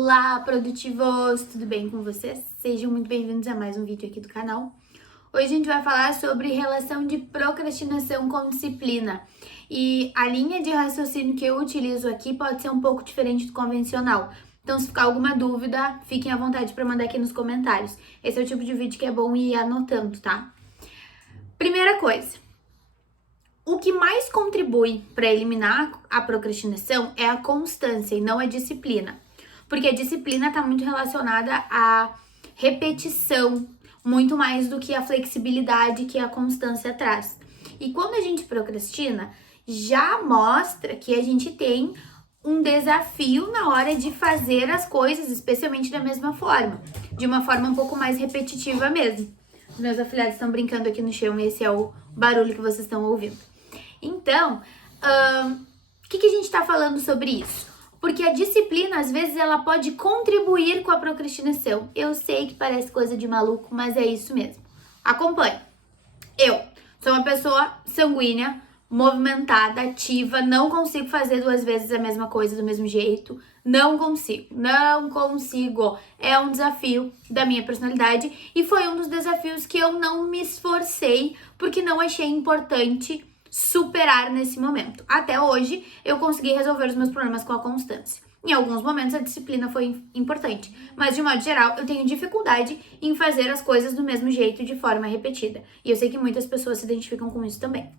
Olá, produtivos! Tudo bem com vocês? Sejam muito bem-vindos a mais um vídeo aqui do canal. Hoje a gente vai falar sobre relação de procrastinação com disciplina. E a linha de raciocínio que eu utilizo aqui pode ser um pouco diferente do convencional. Então, se ficar alguma dúvida, fiquem à vontade para mandar aqui nos comentários. Esse é o tipo de vídeo que é bom ir anotando, tá? Primeira coisa. O que mais contribui para eliminar a procrastinação é a constância e não a disciplina. Porque a disciplina está muito relacionada à repetição, muito mais do que a flexibilidade que a constância traz. E quando a gente procrastina, já mostra que a gente tem um desafio na hora de fazer as coisas, especialmente da mesma forma, de uma forma um pouco mais repetitiva mesmo. Os meus afilhados estão brincando aqui no chão e esse é o barulho que vocês estão ouvindo. Então, o que a gente está falando sobre isso? Porque a disciplina, às vezes, ela pode contribuir com a procrastinação. Eu sei que parece coisa de maluco, mas é isso mesmo. Acompanhe. Eu sou uma pessoa sanguínea, movimentada, ativa, não consigo fazer 2 vezes a mesma coisa do mesmo jeito. Não consigo. É um desafio da minha personalidade e foi um dos desafios que eu não me esforcei porque não achei importante superar nesse momento. Até hoje, eu consegui resolver os meus problemas com a constância. Em alguns momentos, a disciplina foi importante, mas de modo geral, eu tenho dificuldade em fazer as coisas do mesmo jeito, de forma repetida. E eu sei que muitas pessoas se identificam com isso também.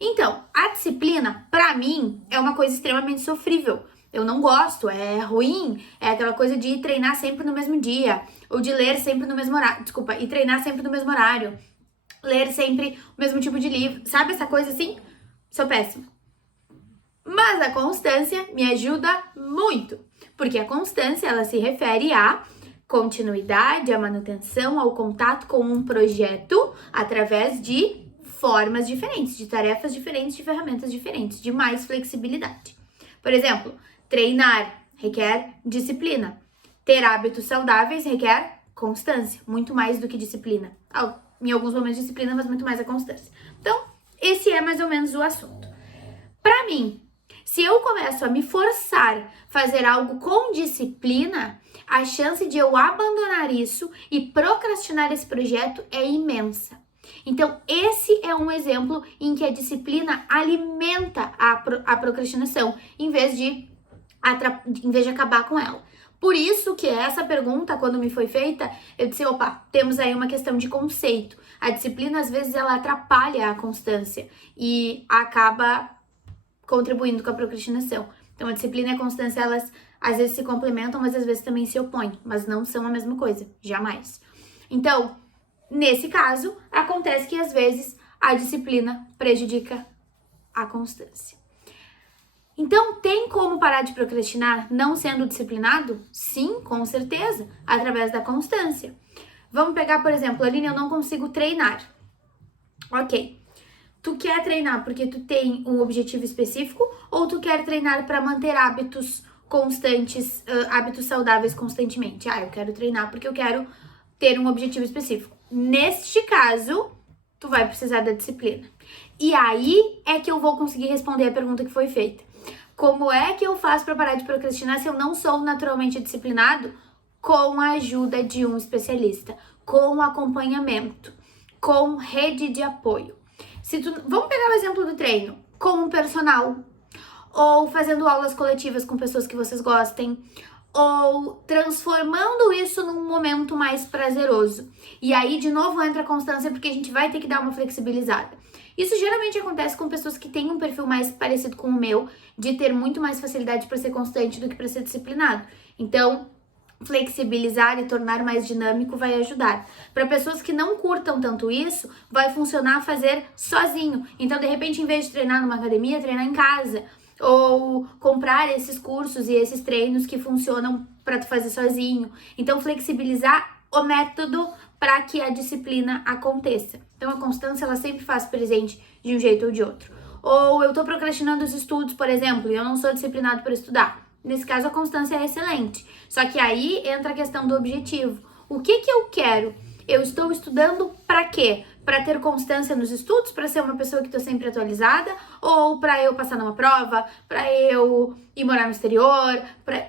Então, a disciplina, pra mim, é uma coisa extremamente sofrível. Eu não gosto, é ruim, é aquela coisa de treinar sempre no mesmo dia, ou de ler sempre no mesmo horário, e treinar sempre no mesmo horário. Ler sempre o mesmo tipo de livro, sabe essa coisa assim? Sou péssima. Mas a constância me ajuda muito, porque a constância, ela se refere à continuidade, à manutenção, ao contato com um projeto através de formas diferentes, de tarefas diferentes, de ferramentas diferentes, de mais flexibilidade. Por exemplo, treinar requer disciplina. Ter hábitos saudáveis requer constância, muito mais do que disciplina. Em alguns momentos disciplina, mas muito mais a constância. Então, esse é mais ou menos o assunto. Para mim, se eu começo a me forçar a fazer algo com disciplina, a chance de eu abandonar isso e procrastinar esse projeto é imensa. Então, esse é um exemplo em que a disciplina alimenta a procrastinação, em vez de acabar com ela. Por isso que essa pergunta, quando me foi feita, eu disse, opa, temos aí uma questão de conceito. A disciplina, às vezes, ela atrapalha a constância e acaba contribuindo com a procrastinação. Então, a disciplina e a constância, elas às vezes se complementam, mas às vezes também se opõem, mas não são a mesma coisa, jamais. Então, nesse caso, acontece que às vezes a disciplina prejudica a constância. Então, tem como parar de procrastinar não sendo disciplinado? Sim, com certeza, através da constância. Vamos pegar, por exemplo, Aline, eu não consigo treinar. Ok, tu quer treinar porque tu tem um objetivo específico ou tu quer treinar para manter hábitos constantes, hábitos saudáveis constantemente? Eu quero treinar porque eu quero ter um objetivo específico. Neste caso, tu vai precisar da disciplina. E aí é que eu vou conseguir responder a pergunta que foi feita. Como é que eu faço para parar de procrastinar se eu não sou naturalmente disciplinado? Com a ajuda de um especialista, com acompanhamento, com rede de apoio. Vamos pegar o exemplo do treino, com um personal, ou fazendo aulas coletivas com pessoas que vocês gostem, ou transformando isso num momento mais prazeroso. E aí, de novo, entra a constância, porque a gente vai ter que dar uma flexibilizada. Isso geralmente acontece com pessoas que têm um perfil mais parecido com o meu, de ter muito mais facilidade para ser constante do que para ser disciplinado. Então, flexibilizar e tornar mais dinâmico vai ajudar. Para pessoas que não curtam tanto isso, vai funcionar fazer sozinho. Então, de repente, em vez de treinar numa academia, treinar em casa. Ou comprar esses cursos e esses treinos que funcionam para tu fazer sozinho. Então, flexibilizar o método para que a disciplina aconteça. Então, a constância, ela sempre faz presente de um jeito ou de outro. Ou eu tô procrastinando os estudos, por exemplo, e eu não sou disciplinado para estudar. Nesse caso, a constância é excelente. Só que aí entra a questão do objetivo. O que eu quero? Eu estou estudando para quê? Para ter constância nos estudos, para ser uma pessoa que estou sempre atualizada, ou para eu passar numa prova, para eu ir morar no exterior,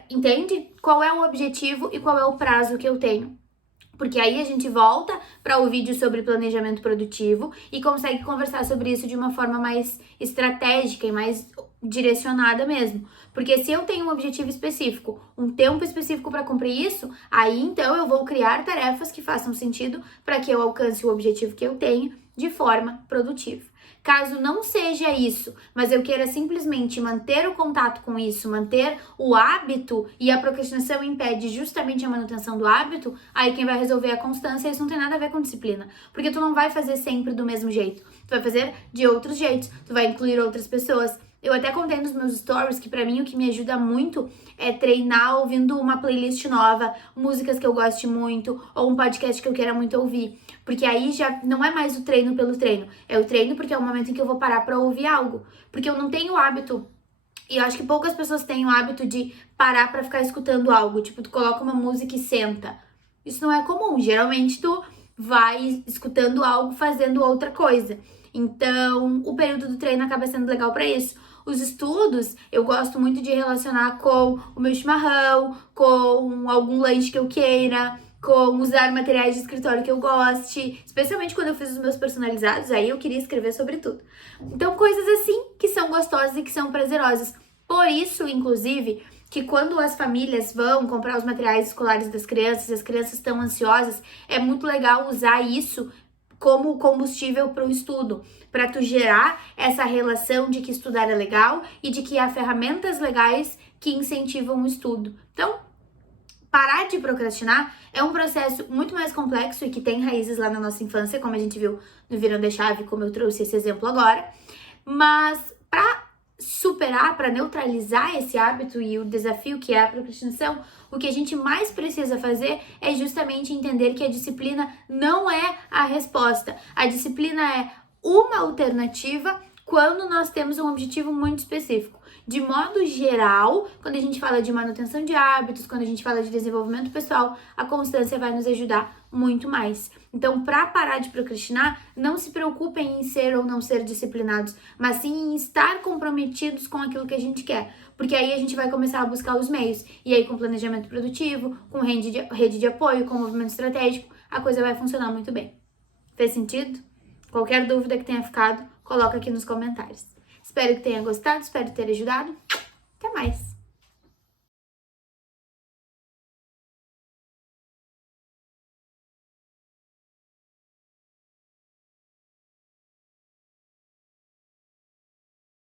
entende? Qual é o objetivo e qual é o prazo que eu tenho? Porque aí a gente volta para o vídeo sobre planejamento produtivo e consegue conversar sobre isso de uma forma mais estratégica e mais direcionada mesmo. Porque se eu tenho um objetivo específico, um tempo específico para cumprir isso, aí então eu vou criar tarefas que façam sentido para que eu alcance o objetivo que eu tenho de forma produtiva. Caso não seja isso, mas eu queira simplesmente manter o contato com isso, manter o hábito e a procrastinação impede justamente a manutenção do hábito, aí quem vai resolver é a constância. Isso não tem nada a ver com disciplina, porque tu não vai fazer sempre do mesmo jeito, tu vai fazer de outros jeitos, tu vai incluir outras pessoas. Eu até contei nos meus stories que pra mim o que me ajuda muito é treinar ouvindo uma playlist nova, músicas que eu goste muito, ou um podcast que eu queira muito ouvir. Porque aí já não é mais o treino pelo treino, é o treino porque é o momento em que eu vou parar pra ouvir algo. Porque eu não tenho o hábito, e eu acho que poucas pessoas têm o hábito de parar pra ficar escutando algo. Tipo, tu coloca uma música e senta. Isso não é comum, geralmente tu vai escutando algo fazendo outra coisa. Então, o período do treino acaba sendo legal pra isso. Os estudos, eu gosto muito de relacionar com o meu chimarrão, com algum lanche que eu queira, com usar materiais de escritório que eu goste, especialmente quando eu fiz os meus personalizados, aí eu queria escrever sobre tudo. Então, coisas assim que são gostosas e que são prazerosas. Por isso, inclusive, que quando as famílias vão comprar os materiais escolares das crianças, as crianças estão ansiosas, é muito legal usar isso como combustível para o estudo, para tu gerar essa relação de que estudar é legal e de que há ferramentas legais que incentivam o estudo. Então, parar de procrastinar é um processo muito mais complexo e que tem raízes lá na nossa infância, como a gente viu no Virando a Chave, como eu trouxe esse exemplo agora, mas para superar, para neutralizar esse hábito e o desafio que é a procrastinação, o que a gente mais precisa fazer é justamente entender que a disciplina não é a resposta. A disciplina é uma alternativa quando nós temos um objetivo muito específico. De modo geral, quando a gente fala de manutenção de hábitos, quando a gente fala de desenvolvimento pessoal, a constância vai nos ajudar muito mais. Então, para parar de procrastinar, não se preocupem em ser ou não ser disciplinados, mas sim em estar comprometidos com aquilo que a gente quer. Porque aí a gente vai começar a buscar os meios. E aí, com planejamento produtivo, com rede de apoio, com movimento estratégico, a coisa vai funcionar muito bem. Fez sentido? Qualquer dúvida que tenha ficado, coloca aqui nos comentários. Espero que tenha gostado, espero ter ajudado. Até mais!